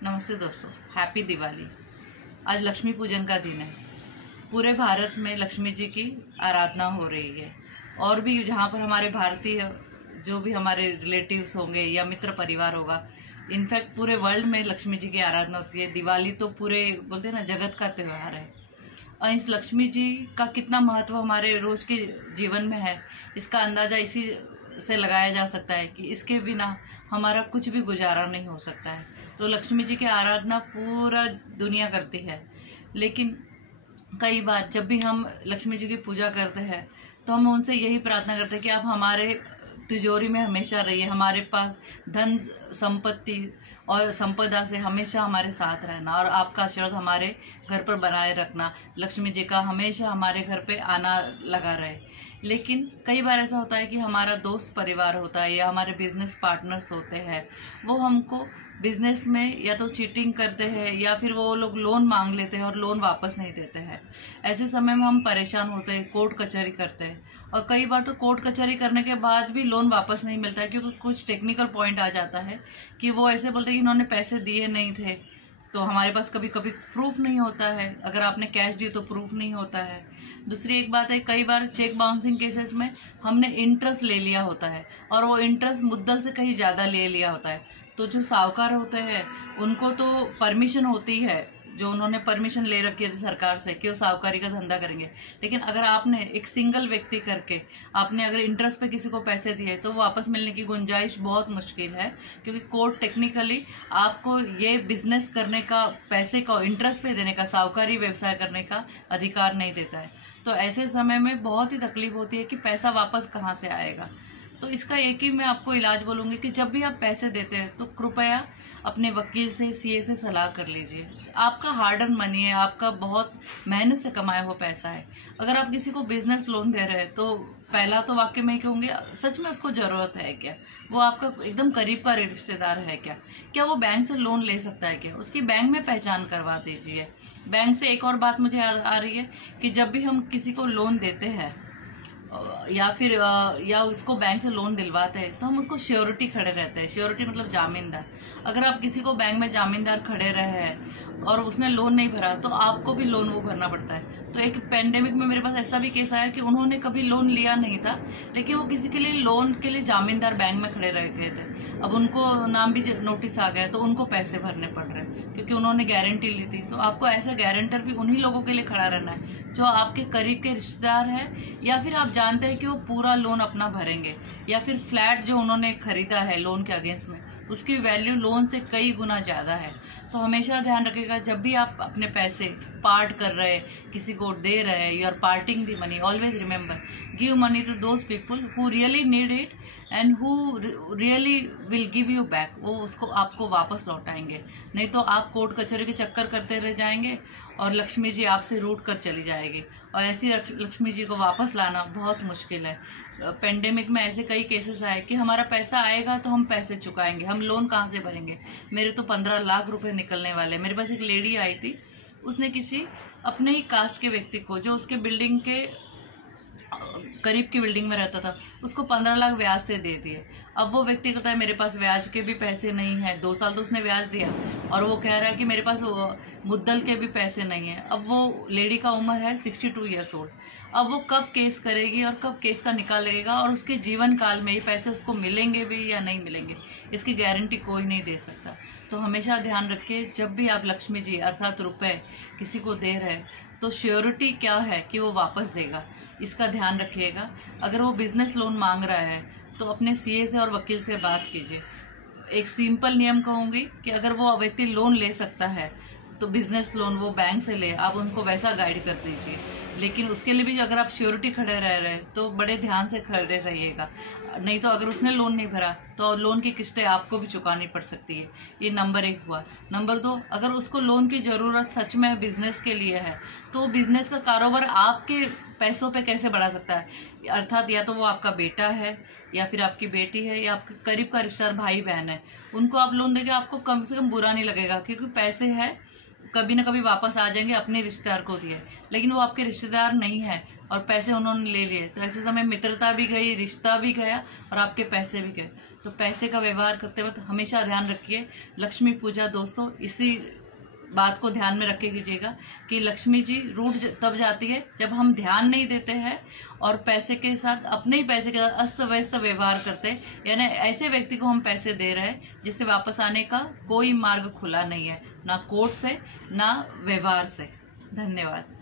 नमस्ते दोस्तों, हैप्पी दिवाली। आज लक्ष्मी पूजन का दिन है। पूरे भारत में लक्ष्मी जी की आराधना हो रही है और भी जहाँ पर हमारे भारतीय जो भी हमारे रिलेटिव्स होंगे या मित्र परिवार होगा, इनफैक्ट पूरे वर्ल्ड में लक्ष्मी जी की आराधना होती है। दिवाली तो पूरे बोलते हैं ना, जगत का त्यौहार है। और इस लक्ष्मी जी का कितना महत्व हमारे रोज के जीवन में है, इसका अंदाज़ा इसी से लगाया जा सकता है कि इसके बिना हमारा कुछ भी गुजारा नहीं हो सकता है। तो लक्ष्मी जी की आराधना पूरा दुनिया करती है, लेकिन कई बार जब भी हम लक्ष्मी जी की पूजा करते हैं तो हम उनसे यही प्रार्थना करते हैं कि आप हमारे तिजोरी में हमेशा रहिए, हमारे पास धन संपत्ति और संपदा से हमेशा हमारे साथ रहना और आपका आशीर्वाद हमारे घर पर बनाए रखना, लक्ष्मी जी का हमेशा हमारे घर पे आना लगा रहे। लेकिन कई बार ऐसा होता है कि हमारा दोस्त परिवार होता है या हमारे बिजनेस पार्टनर्स होते हैं, वो हमको बिजनेस में या तो चीटिंग करते हैं या फिर वो लोग लोन मांग लेते हैं और लोन वापस नहीं देते हैं। ऐसे समय में हम परेशान होते हैं, कोर्ट कचहरी करते हैं और कई बार तो कोर्ट कचहरी करने के बाद भी लोन वापस नहीं मिलता है, क्योंकि कुछ टेक्निकल पॉइंट आ जाता है कि वो ऐसे बोलते हैं कि इन्होंने पैसे दिए नहीं थे, तो हमारे पास कभी कभी प्रूफ नहीं होता है। अगर आपने कैश दिए तो प्रूफ नहीं होता है। दूसरी एक बात है, कई बार चेक बाउंसिंग केसेस में हमने इंटरेस्ट ले लिया होता है और वो इंटरेस्ट मुद्दल से कहीं ज़्यादा ले लिया होता है। तो जो साहूकार होते हैं उनको तो परमिशन होती है, जो उन्होंने परमिशन ले रखी है सरकार से कि वो साहूकारी का धंधा करेंगे, लेकिन अगर आपने एक सिंगल व्यक्ति करके आपने अगर इंटरेस्ट पे किसी को पैसे दिए तो वो वापस मिलने की गुंजाइश बहुत मुश्किल है, क्योंकि कोर्ट टेक्निकली आपको ये बिजनेस करने का, पैसे का इंटरेस्ट पे देने का, साहूकारी व्यवसाय करने का अधिकार नहीं देता है। तो ऐसे समय में बहुत ही तकलीफ होती है कि पैसा वापस कहाँ से आएगा। तो इसका एक ही मैं आपको इलाज बोलूँगी कि जब भी आप पैसे देते हैं तो कृपया अपने वकील से, सीए से सलाह कर लीजिए। आपका हार्ड अर्न मनी है, आपका बहुत मेहनत से कमाया हुआ पैसा है। अगर आप किसी को बिजनेस लोन दे रहे हैं तो पहला तो वाकई में कहूँगी, सच में उसको ज़रूरत है क्या? वो आपका एकदम करीब का रिश्तेदार है क्या वो बैंक से लोन ले सकता है क्या? उसकी बैंक में पहचान करवा दीजिए। बैंक से एक और बात मुझे आ रही है कि जब भी हम किसी को लोन देते हैं या उसको बैंक से लोन दिलवाते हैं तो हम उसको श्योरिटी खड़े रहते हैं। श्योरिटी मतलब जामीनदार। अगर आप किसी को बैंक में जामीनदार खड़े रहे हैं और उसने लोन नहीं भरा तो आपको भी लोन वो भरना पड़ता है। तो एक पेंडेमिक में मेरे पास ऐसा भी केस आया कि उन्होंने कभी लोन लिया नहीं था, लेकिन वो किसी के लिए लोन के लिए जामीनदार बैंक में खड़े रह गए थे। अब उनको नाम भी नोटिस आ गया तो उनको पैसे भरने पड़ रहे हैं क्योंकि उन्होंने गारंटी ली थी। तो आपको ऐसा गारंटर भी उन्हीं लोगों के लिए खड़ा रहना है जो आपके करीब के रिश्तेदार है, या फिर आप जानते हैं कि वो पूरा लोन अपना भरेंगे, या फिर फ्लैट जो उन्होंने खरीदा है लोन के अगेंस्ट में उसकी वैल्यू लोन से कई गुना ज़्यादा है। तो हमेशा ध्यान रखिएगा, जब भी आप अपने पैसे पार्ट कर रहे हैं, किसी को दे रहे हैं, you are parting the money, always remember give money to those people who really need it and who really will give you back. वो उसको आपको वापस लौटाएंगे, नहीं तो आप कोर्ट कचहरी के चक्कर करते रह जाएंगे और लक्ष्मी जी आपसे रूठ कर चली जाएगी। और ऐसी लक्ष्मी जी को वापस लाना बहुत मुश्किल है। पेंडेमिक में ऐसे कई केसेस आए कि हमारा पैसा आएगा तो हम पैसे चुकाएंगे, हम लोन कहाँ से भरेंगे। मेरे तो 15 लाख रुपए निकलने वाले। मेरे पास एक लेडी आई थी, उसने किसी अपने ही कास्ट के व्यक्ति को, जो उसके बिल्डिंग के करीब की बिल्डिंग में रहता था, उसको 15 लाख ब्याज से दे दिए। अब वो व्यक्ति कहता है मेरे पास ब्याज के भी पैसे नहीं है, 2 साल तो उसने ब्याज दिया और वो कह रहा है कि मेरे पास मुद्दल के भी पैसे नहीं है। अब वो लेडी का उम्र है 62 ईयर्स ओल्ड। अब वो कब केस करेगी और कब केस का निकाल लगेगा और उसके जीवन काल में ये पैसे उसको मिलेंगे भी या नहीं मिलेंगे, इसकी गारंटी कोई नहीं दे सकता। तो हमेशा ध्यान रखिए, जब भी आप लक्ष्मी जी अर्थात रुपए किसी को दे रहे हैं तो श्योरिटी क्या है कि वो वापस देगा, इसका ध्यान रखिएगा। अगर वो बिजनेस लोन मांग रहा है तो अपने सीए से और वकील से बात कीजिए। एक सिंपल नियम कहूँगी कि अगर वो व्यक्ति लोन ले सकता है तो बिजनेस लोन वो बैंक से ले, आप उनको वैसा गाइड कर दीजिए। लेकिन उसके लिए भी अगर आप श्योरिटी खड़े रह रहे हैं तो बड़े ध्यान से खड़े रहिएगा, नहीं तो अगर उसने लोन नहीं भरा तो लोन की किस्तें आपको भी चुकानी पड़ सकती है। ये नंबर 1 हुआ। नंबर 2, अगर उसको लोन की ज़रूरत सच में बिजनेस के लिए है तो बिजनेस का कारोबार आपके पैसों पे कैसे बढ़ा सकता है? अर्थात या तो वो आपका बेटा है या फिर आपकी बेटी है या आपके करीब का रिश्तेदार भाई बहन है, उनको आप लोन देंगे, आपको कम से कम बुरा नहीं लगेगा, क्योंकि पैसे है कभी ना कभी वापस आ जाएंगे, अपने रिश्तेदार को दिए। लेकिन वो आपके रिश्तेदार नहीं है और पैसे उन्होंने ले लिए, तो ऐसे समय मित्रता भी गई, रिश्ता भी गया और आपके पैसे भी गए। तो पैसे का व्यवहार करते वक्त हमेशा ध्यान रखिए। लक्ष्मी पूजा दोस्तों इसी बात को ध्यान में रखे कीजिएगा कि लक्ष्मी जी रूठ तब जाती है जब हम ध्यान नहीं देते हैं और पैसे के साथ, अपने ही पैसे के साथ अस्त व्यस्त व्यवहार करते हैं, यानी ऐसे व्यक्ति को हम पैसे दे रहे हैं जिससे वापस आने का कोई मार्ग खुला नहीं है, ना कोर्ट से ना व्यवहार से। धन्यवाद।